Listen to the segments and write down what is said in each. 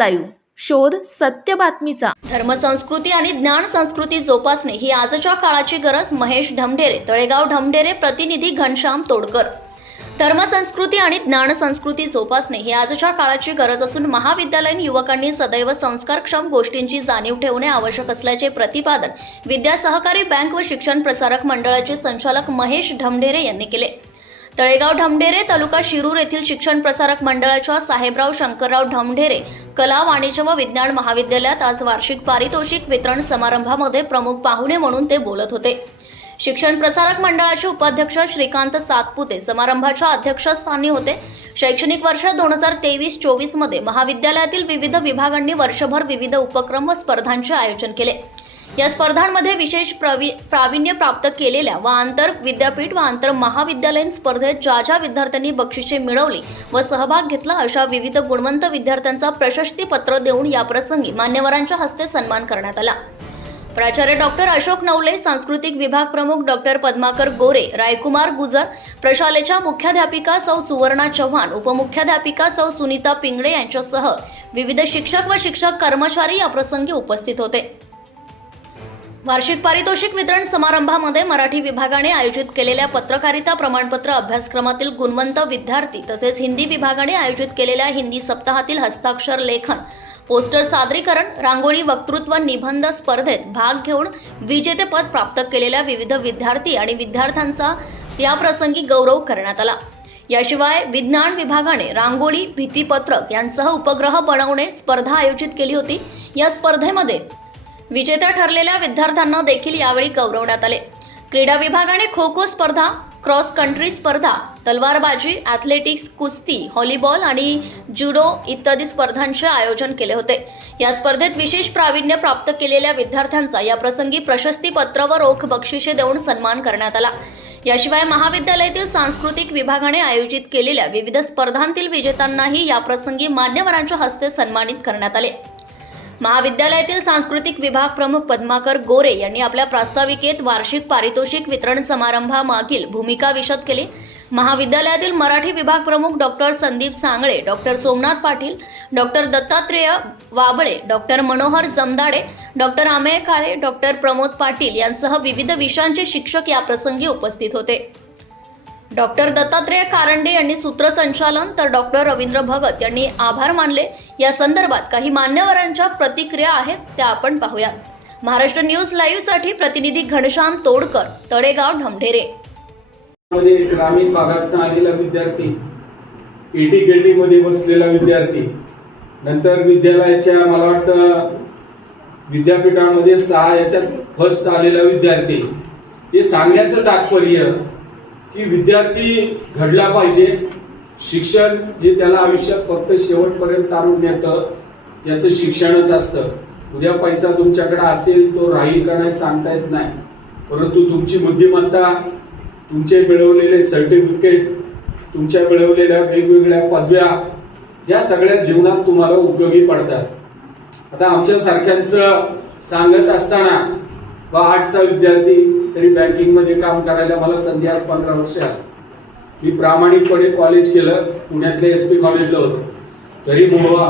Live. शोध सत्य बातमीचा. धर्मसंस्कृती आणि ज्ञान संस्कृती जोपासणे ही आजच्या काळाची गरज महेश ढमढेरे तळेगाव ढमढेरे प्रतिनिधी घनश्याम तोडकर. धर्मसंस्कृती आणि ज्ञान संस्कृती जोपासणे ही आजच्या काळाची गरज असून महाविद्यालयीन युवकांनी सदैव संस्कारक्षम गोष्टींची जाणीव ठेवणे आवश्यक असल्याचे प्रतिपादन विद्या सहकारी बँक व शिक्षण प्रसारक मंडळाचे संचालक महेश ढमढेरे यांनी केले. तळेगाव ढमढेरे तालुका शिरूर येथील शिक्षण प्रसारक मंडळाच्या साहेबराव शंकरराव ढमढेरे कला वाणिज्य व विज्ञान महाविद्यालयात आज वार्षिक पारितोषिक वितरण समारंभामध्ये प्रमुख पाहुणे म्हणून ते बोलत होते. शिक्षण प्रसारक मंडळाचे उपाध्यक्ष श्रीकांत सातपुते समारंभाच्या अध्यक्षस्थानी होते. शैक्षणिक वर्ष दोन हजार तेवीस चोवीसमध्ये महाविद्यालयातील विविध विभागांनी वर्षभर विविध उपक्रम व स्पर्धांचे आयोजन केले. या स्पर्धांमध्ये विशेष प्रवि प्रावीण्य प्राप्त केलेल्या व आंतर विद्यापीठ व आंतर महाविद्यालयीन स्पर्धेत ज्या ज्या विद्यार्थ्यांनी बक्षिसे मिळवली व सहभाग घेतला अशा विविध गुणवंत विद्यार्थ्यांचा प्रशस्तीपत्र देऊन या प्रसंगी मान्यवरांच्या हस्ते सन्मान करण्यात आला. प्राचार्य डॉक्टर अशोक नवले सांस्कृतिक विभाग प्रमुख डॉक्टर पद्माकर गोरे रायकुमार गुजर प्रशालेच्या मुख्याध्यापिका सौ सुवर्णा चव्हाण उपमुख्याध्यापिका सौ सुनीता पिंगळे यांच्यासह विविध शिक्षक व शिक्षक कर्मचारी या प्रसंगी उपस्थित होते. वार्षिक पारितोषिक वितरण समारंभामध्ये मराठी विभागाने आयोजित केलेल्या पत्रकारिता प्रमाणपत्र अभ्यासक्रमातील गुणवंत विद्यार्थी तसेच हिंदी विभागाने आयोजित केलेल्या हिंदी सप्ताहातील हस्ताक्षर लेखन पोस्टर सादरीकरण रांगोळी वक्तृत्व निबंध स्पर्धेत भाग घेऊन विजेतेपद प्राप्त केलेल्या विविध विद्यार्थी आणि विद्यार्थ्यांचा या प्रसंगी गौरव करण्यात आला. याशिवाय विज्ञान विभागाने रांगोळी भीतीपत्रक यांसह उपग्रह बनवणे स्पर्धा आयोजित केली होती. या स्पर्धेमध्ये विजेत्या ठरलेल्या विद्यार्थ्यांना देखील यावेळी गौरवण्यात आले. क्रीडा विभागाने खो खो स्पर्धा क्रॉस कंट्री स्पर्धा तलवारबाजी ॲथलेटिक्स कुस्ती व्हॉलीबॉल आणि जुडो इत्यादी स्पर्धांचे आयोजन केले होते. या स्पर्धेत विशेष प्रावीण्य प्राप्त केलेल्या विद्यार्थ्यांचा या प्रसंगी प्रशस्तीपत्र व रोख बक्षिसे देऊन सन्मान करण्यात आला. याशिवाय महाविद्यालयातील सांस्कृतिक विभागाने आयोजित केलेल्या विविध स्पर्धांतील विजेत्यांनाही या प्रसंगी मान्यवरांच्या हस्ते सन्मानित करण्यात आले. महाविद्यालयातील सांस्कृतिक विभाग प्रमुख पद्माकर गोरे यांनी आपल्या प्रास्ताविकेत वार्षिक पारितोषिक वितरण समारंभामागील भूमिका विशद केली. महाविद्यालयातील मराठी विभाग प्रमुख doctor Sandeep Sangle doctor Somnath Patil doctor Dattatreya Wable doctor Manohar Jamdade doctor Amey Kale doctor Pramod Patil यांसह विविध विषयांचे शिक्षक या प्रसंगी उपस्थित होते. डॉक्टर दत्तात्रेय कारंडे यांनी सूत्रसंचालन तर डॉक्टर रवींद्र भगत यांनी आभार मानले. या संदर्भात काही मान्यवरांच्या प्रतिक्रिया आहेत त्या आपण पाहूयात. महाराष्ट्र न्यूज लाईव्हसाठी प्रतिनिधी घनश्याम तोडकर तळेगाव ढमढेरे. मध्ये ग्रामीण भागातून आलेला विद्यार्थी ईटी गेटी मध्ये बसलेला विद्यार्थी नंतर विद्यालयाच्या मला वाटतं विद्यापीठामध्ये सहा याच्यात फर्स्ट आलेला विद्यार्थी हे सांगण्याचं तात्पर्य की विद्यार्थी घडला पाहिजे. शिक्षण हे त्याला आयुष्यात फक्त शेवटपर्यंत आणून नेतं. त्याचं शिक्षणच असतं. उद्या पैसा तुमच्याकडे असेल तो राहील का नाही सांगता येत नाही. परंतु तुमची बुद्धिमत्ता तुमचे मिळवलेले सर्टिफिकेट तुमच्या मिळवलेल्या वेगवेगळ्या पदव्या या सगळ्या जीवनात तुम्हाला उपयोगी पडतात. आता आमच्यासारख्यांचं सांगत असताना बा आठचा विद्यार्थी तरी बँकिंगमध्ये काम करायला मला संधी आज पंधरा वर्ष आली मी प्रामाणिकपणे कॉलेज केलं पुण्यातल्या एस पी कॉलेजला होतो. तरी मोह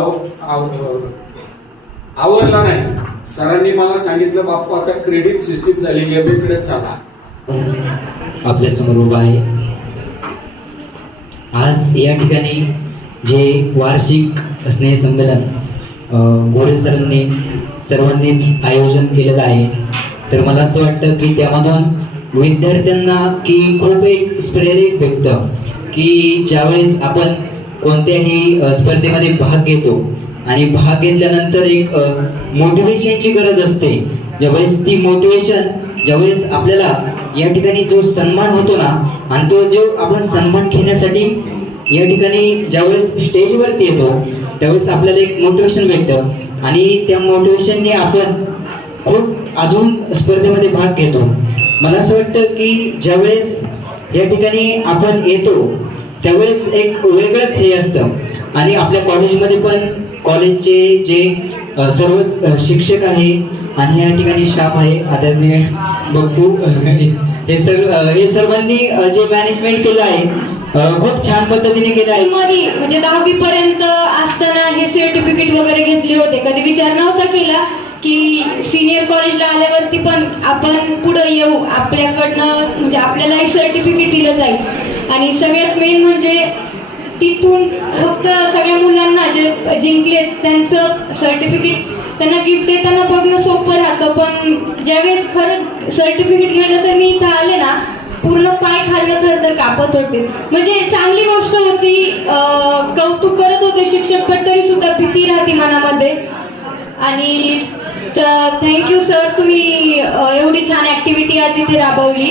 आवडला नाही. सरांनी मला सांगितलं बाप्पा आता क्रेडिट सिस्टीम झाली एमएकडे चाला. आपल्यासमोर उभा आहे. आज या ठिकाणी जे वार्षिक स्नेहसंमेलन संमेलन गोरे सरांनी सर्वांनीच आयोजन केलेलं आहे तर मला असं वाटतं की त्यामधून विद्यार्थ्यांना की खूप एक प्रेरित भेटतं की ज्यावेळेस आपण कोणत्याही स्पर्धेमध्ये भाग घेतो आणि भाग घेतल्यानंतर एक मोटिवेशनची गरज असते. ज्यावेळेस ती मोटिवेशन ज्यावेळेस आपल्याला या ठिकाणी जो सन्मान होतो ना आणि तो जो आपण सन्मान घेण्यासाठी या ठिकाणी ज्यावेळेस स्टेजवरती येतो त्यावेळेस आपल्याला एक मोटिवेशन भेटतं. आणि त्या मोटिवेशनने आपण खूप अजून स्पर्धेमध्ये भाग घेतो. मला असं वाटतं की ज्यावेळेस या ठिकाणी आपण येतो त्यावेळेस एक वेगळंच हे असतं. आणि आपल्या कॉलेजमध्ये पण कॉलेजचे जे सर्वच शिक्षक आहे आणि या ठिकाणी स्टाफ आहे आदरणीय बप्पू हे सर्व हे सर्वांनी जे मॅनेजमेंट केलं आहे खूप छान पद्धतीने केलं आहे. म्हणजे दहावी पर्यंत असताना हे सर्टिफिकेट वगैरे घेतले होते. कधी विचार नव्हता केला की सिनियर कॉलेजला आल्यावरती पण आपण पुढे येऊ. आपल्याकडनं म्हणजे आपल्यालाही सर्टिफिकेट दिलं जाईल. आणि सगळ्यात मेन म्हणजे तिथून फक्त सगळ्या मुलांना जे जिंकले त्यांचं सर्टिफिकेट त्यांना गिफ्ट देताना बघणं सोपं राहतं. पण ज्यावेळेस खरंच सर्टिफिकेट घ्यायला सर मी इथं आले ना पूर्ण पाय खाल्लं तर तर कापत होते. म्हणजे चांगली गोष्ट होती. कौतुक करत होते शिक्षक पण तरी सुद्धा भीती राहते मनामध्ये. आणि थँक्यू सर तुम्ही एवढी छान ऍक्टिव्हिटी आज इथे राबवली.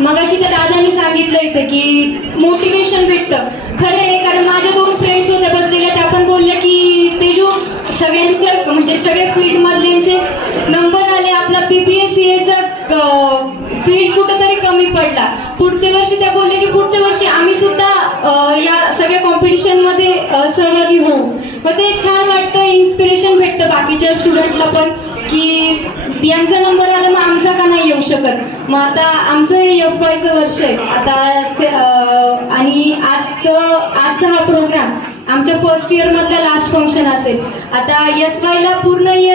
मग अशी त्या दादांनी सांगितलं इथे की मोटिवेशन भेटतं. खरं आहे कारण माझ्या दोन फ्रेंड्स होत्या बसलेल्या त्या पण बोलल्या की ते जो सगळ्यांच्या म्हणजे सगळ्या फील्ड मधल्यांचे नंबर आले. आपला बी सीएचा फील्ड कुठंतरी पुढच्या वर्षी त्या बोलल्या की पुढच्या वर्षी आम्ही सुद्धा या सगळ्या कॉम्पिटिशनमध्ये सहभागी होऊ. मग ते छान वाटतं इन्स्पिरेशन भेटतं बाकीच्या स्टुडंटला पण की यांचा नंबर आला मग आमचा का नाही येऊ शकत? मग आता आमचं हे एफ वायचं वर्ष आहे. आता आणि आजचं आजचा हा प्रोग्राम आमच्या फर्स्ट इयर मधला लास्ट फंक्शन असेल. आता एस वायला पूर्ण